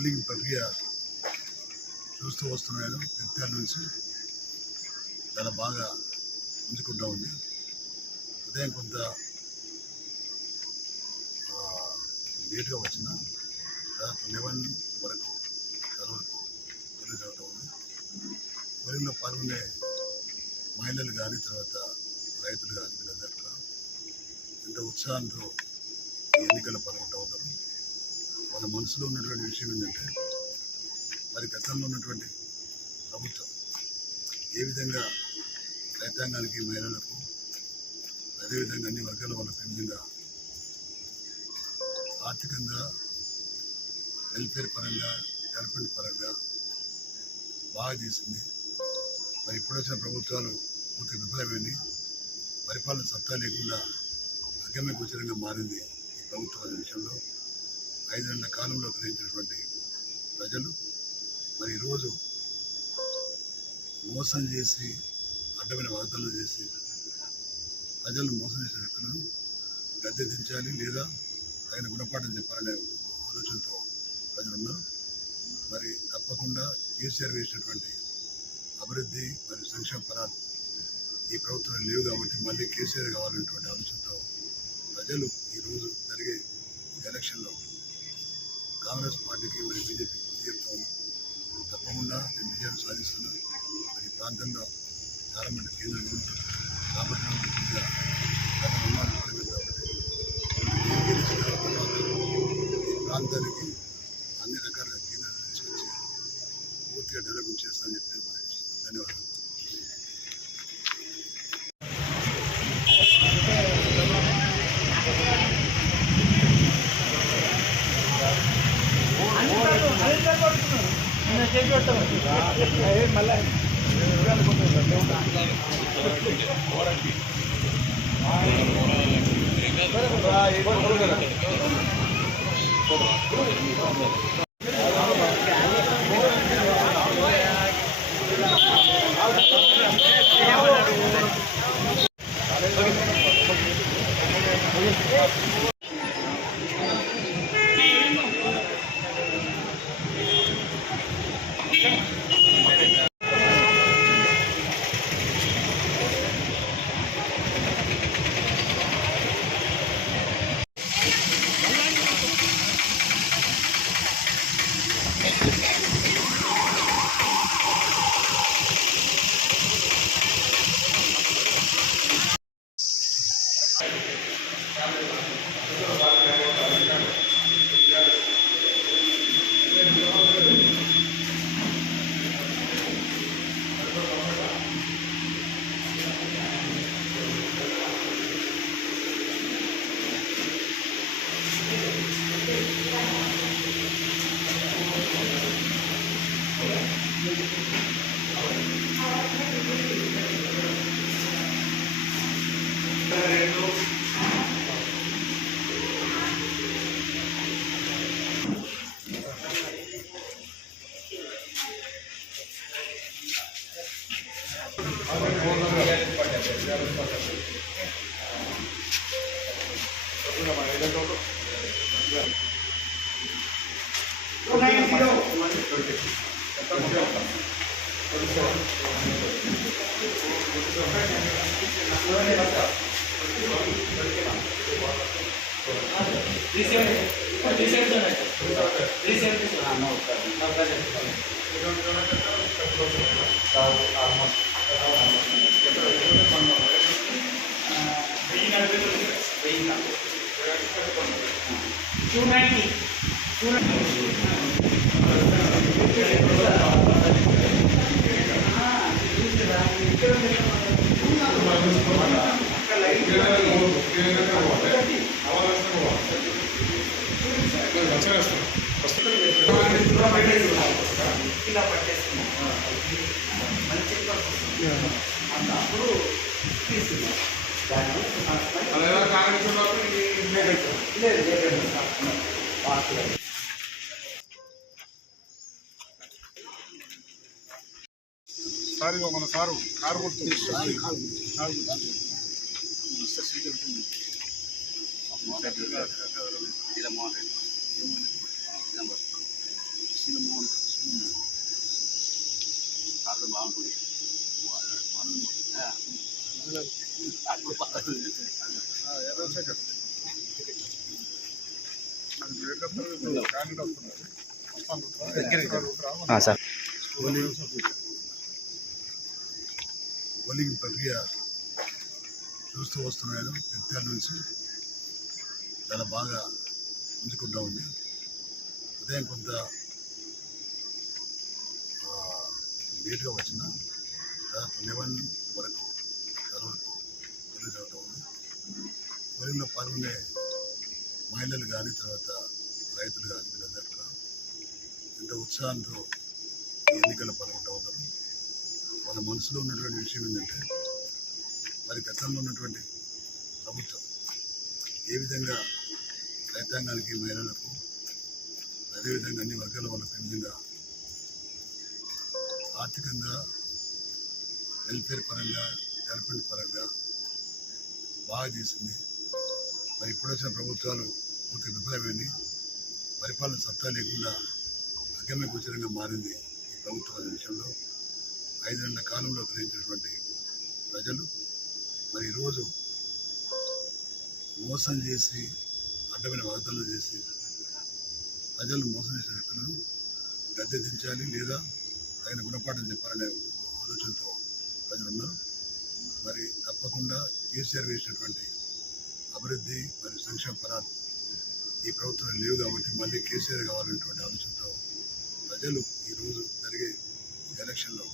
Polling ప్రక్రియ చూస్తూ వస్తున్నాను. వ్యక్తుల నుంచి చాలా బాగా పుంజుకుంటూ ఉంది. ఉదయం కొంత లేట్గా వచ్చిన దాదాపు 11 వరకు పోలింగ్ జరుగుతూ ఉంది. పోలింగ్లో పాల్గొనే మహిళలు కానీ తర్వాత రైతులు కానీ వీళ్ళందరూ కూడా ఎంతో ఉత్సాహంతో ఎన్నికల్లో పాల్గొంటూ ఉన్నారు. వాళ్ళ మనసులో ఉన్నటువంటి విషయం ఏంటంటే మరి గతంలో ఉన్నటువంటి ప్రభుత్వం ఏ విధంగా రైతాంగానికి మహిళలకు అదేవిధంగా అన్ని వర్గాల వాళ్ళకు ఏ విధంగా ఆర్థికంగా వెల్ఫేర్ పరంగా డెవలప్మెంట్ పరంగా బాగా చేసింది. మరి ఇప్పుడు వచ్చిన ప్రభుత్వాలు పూర్తి విఫలమైంది. పరిపాలన సత్తా లేకుండా అగమ్య గోచరంగా మారింది ఈ ప్రభుత్వం విషయంలో. 5 నెలల కాలంలో గ్రహించినటువంటి ప్రజలు మరి ఈరోజు మోసం చేసి అడ్డమైన వాగ్దానాలు చేసి ప్రజలను మోసం చేసిన వ్యక్తులను గద్దె దించాలి లేదా తగిన గుణపాఠం చెప్పాలనే ఆలోచనతో ప్రజలు ఉన్నారు. మరి తప్పకుండా కేసీఆర్ వేసినటువంటి అభివృద్ధి మరియు సంక్షేమ ఫలాలు ఈ ప్రభుత్వం లేవు కాబట్టి మళ్ళీ కేసీఆర్ కావాలనేటువంటి ఆలోచనతో ప్రజలు ఈరోజు జరిగే ఎలక్షన్లో కాంగ్రెస్ పార్టీకి మరియు బీజేపీకి బుద్ధి చెప్తా ఉన్నారు. తప్పకుండా నేను విజయాన్ని సాధిస్తున్నాను. మరి ఈ ప్రాంతంలో చాలామంది కేంద్రం గురించి కాబట్టి ఈ ప్రాంతానికి అన్ని రకాల కేంద్రాలు తీసుకొచ్చి పూర్తిగా డెవలప్మెంట్ చేస్తానని చెప్పి నేను భావిస్తున్నాను. ధన్యవాదాలు. మన సారు కారు కొడుతుంది. సినిమోహన్ అక్కడ బాగుంటుంది సార్ పోలింగ్ ప్రక్రియ చూస్తూ వస్తున్నాను. వ్యక్తుల నుంచి చాలా బాగా పుంజుకుంటూ ఉంది. ఉదయం కొంత లేట్గా వచ్చిన దాదాపు 11 వరకు వరకు పోలింగ్ జరుగుతూ ఉంది. పోలింగ్లో పాల్గొనే మహిళలు కానీ తర్వాత రైతులు కానీ వీళ్ళందరూ కూడా ఎంతో ఉత్సాహంతో ఈ ఎన్నికల్లో పాల్గొంటూ ఉన్నారు. వాళ్ళ మనసులో ఉన్నటువంటి విషయం ఏంటంటే మరి గతంలో ఉన్నటువంటి ప్రభుత్వం ఏ విధంగా రైతాంగానికి మహిళలకు అదేవిధంగా అన్ని వర్గాల వాళ్ళకు ఏ విధంగా ఆర్థికంగా వెల్ఫేర్ పరంగా డెవలప్మెంట్ పరంగా బాగా చేసింది. మరి ఇప్పుడు వచ్చిన ప్రభుత్వాలు పూర్తి విఫలమైంది. పరిపాలన సత్తా లేకుండా అగమ్య గోచరంగా మారింది ఈ ప్రభుత్వం అనే విషయంలో 5 నెలల కాలంలో గ్రహించినటువంటి ప్రజలు మరి ఈరోజు మోసం చేసి అడ్డమైన వాగ్దానాలు చేసి ప్రజలను మోసం చేసిన వ్యక్తులను గద్దె దించాలి లేదా తగిన గుణపాఠం చెప్పాలనే ఆలోచనతో ప్రజలు ఉన్నారు. మరి తప్పకుండా కేసీఆర్ వేసినటువంటి అభివృద్ధి మరియు సంక్షేమ ఫలాలు ఈ ప్రభుత్వం లేవు కాబట్టి మళ్ళీ కేసీఆర్ కావాలనేటువంటి ఆలోచనతో ప్రజలు ఈరోజు జరిగే ఎలక్షన్లో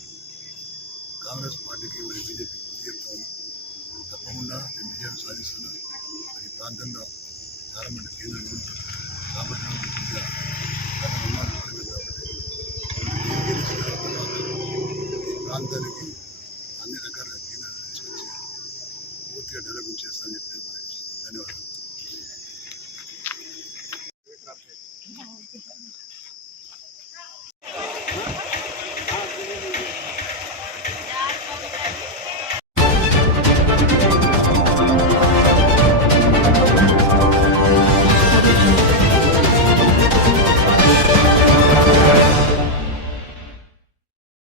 కాంగ్రెస్ పార్టీకి మరి బీజేపీకి బుద్ధి చెప్తా ఉన్నారు. తప్పకుండా నేను విజయాన్ని సాధిస్తున్నాను. మరి ఈ ప్రాంతంలో చాలా మంది కేంద్రం కాబట్టి ఈ ప్రాంతానికి అన్ని రకాలుగా కేంద్రాలు తీసుకొచ్చి పూర్తిగా డెవలప్మెంట్ చేస్తానని చెప్పి ధన్యవాదాలు.